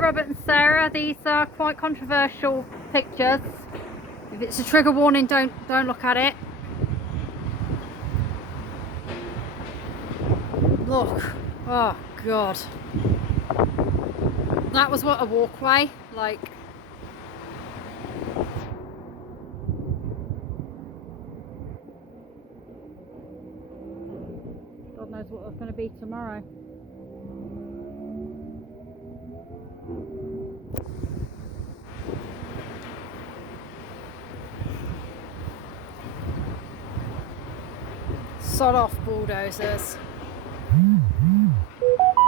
Robert and Sarah, these are quite controversial pictures. If it's a trigger warning, don't look at it. Look, oh god, that was what a walkway, like. God knows what it's going to be tomorrow. Sod off, bulldozers.